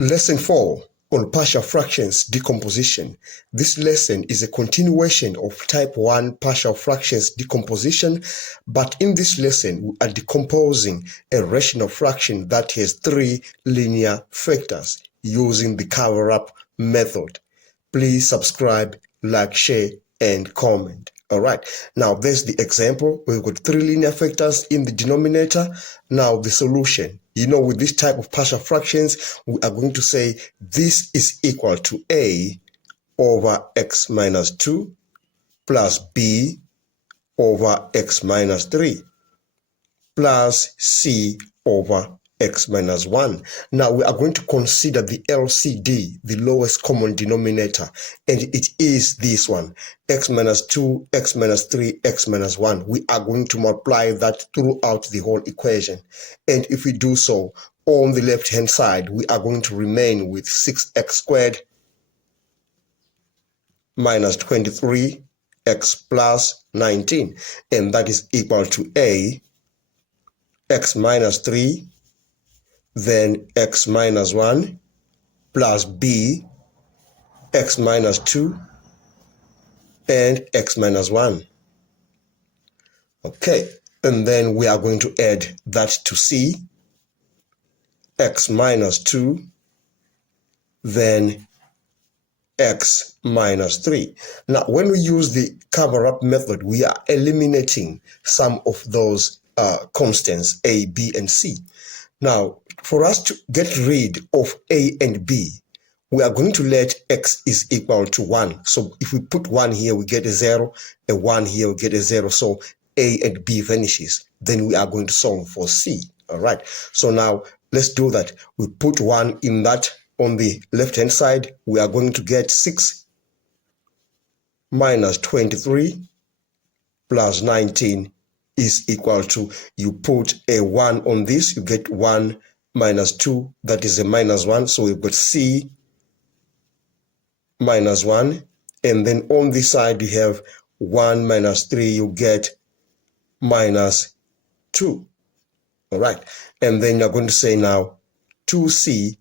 Lesson 4 on partial fractions decomposition. This lesson is a continuation of type 1 partial fractions decomposition, but in this lesson we are decomposing a rational fraction that has 3 linear factors using the cover-up method. Please subscribe, like, share, and comment. All right, now there's the example. We've got 3 linear factors in the denominator. Now the solution. With this type of partial fractions, we are going to say this is equal to a over x minus 2 plus b over x minus 3 plus c over x minus 1. Now we are going to consider the LCD, the lowest common denominator, and it is this one, x minus 2, x minus 3, x minus 1. We are going to multiply that throughout the whole equation. And if we do so, on the left-hand side, we are going to remain with 6x squared minus 23x plus 19. And that is equal to a, x minus 3, then x minus 1 plus b, x minus 2, and x minus 1. Okay, and then we are going to add that to c, x minus 2, then x minus 3. Now, when we use the cover-up method, we are eliminating some of those constants, a, b, and c. Now, for us to get rid of a and b, we are going to let x is equal to 1. So if we put 1 here, we get a 0, a 1 here, we get a 0. So a and b vanishes. Then we are going to solve for c. All right. So now let's do that. We put 1 in that on the left-hand side. We are going to get 6 minus 23 plus 19 is equal to, you put a 1 on this, you get 1 minus 2, that is a minus 1. So we've got c minus 1. And then on this side, you have 1 minus 3, you get minus 2. All right. And then you're going to say now 2c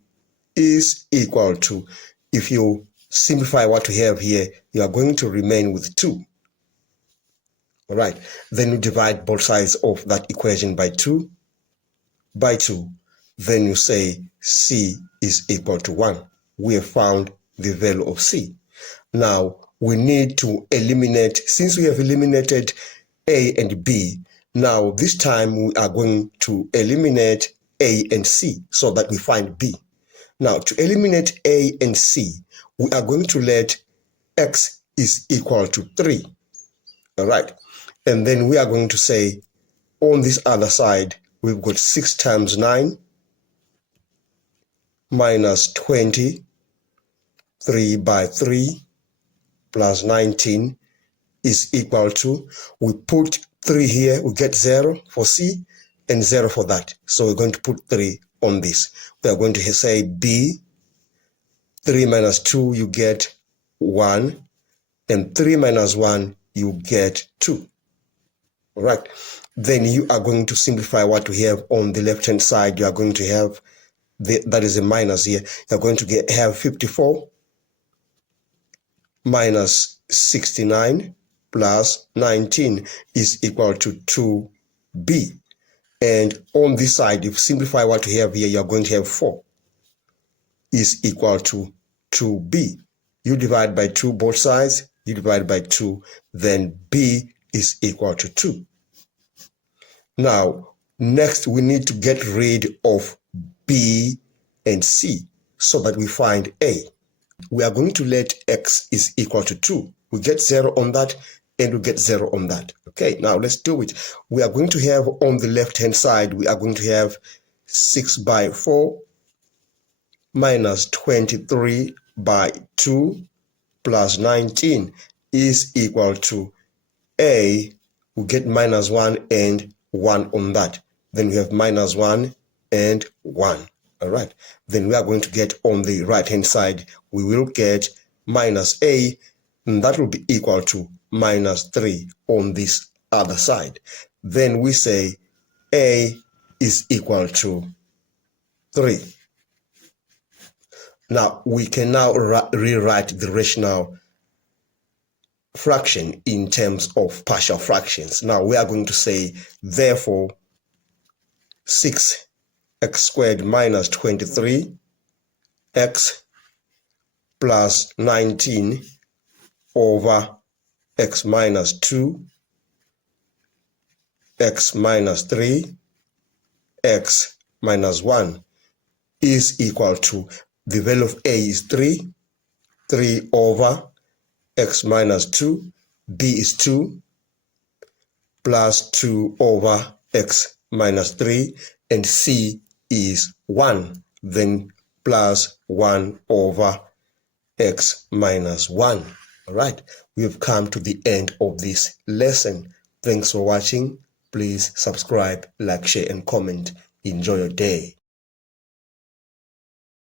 is equal to, if you simplify what we have here, you are going to remain with 2. All right. Then you divide both sides of that equation by 2. Then you say c is equal to 1. We have found the value of c. Now we need to eliminate, since we have eliminated a and b, now this time we are going to eliminate a and c so that we find b. Now to eliminate a and c, we are going to let x is equal to 3. All right. And then we are going to say on this other side, we've got 6 times 9 minus 20, 3 by 3 plus 19 is equal to, we put 3 here, we get 0 for c and 0 for that. So we're going to put 3 on this. We are going to say b, 3 minus 2, you get 1, and 3 minus 1, you get 2. All right. Then you are going to simplify what we have on the left-hand side. You are going to have, that is a minus here. You're going to have 54 minus 69 plus 19 is equal to 2b. And on this side, if you simplify what we have here, you're going to have 4 is equal to 2b. You divide by 2 both sides, you divide by 2, then b is equal to 2. Now, next we need to get rid of b and c so that we find a. We are going to let x is equal to 2. We get 0 on that and we get 0 on that. Okay, now let's do it. We are going to have on the left-hand side, we are going to have 6 by 4 minus 23 by 2 plus 19 is equal to a. We get minus 1 and 1 on that. Then we have minus 1 and 1. All right. Then we are going to get on the right-hand side, we will get minus a, and that will be equal to minus 3 on this other side. Then we say a is equal to 3. Now we can now rewrite the rational fraction in terms of partial fractions. Now we are going to say, therefore, 6x squared minus 23x plus 19 over x minus 2, x minus 3, x minus 1 is equal to, the value of a is 3 over x minus 2, b is 2, plus 2 over x minus 3, and c is 1, then plus 1 over x minus 1. All right, we've come to the end of this lesson. Thanks for watching. Please subscribe, like, share, and comment. Enjoy your day.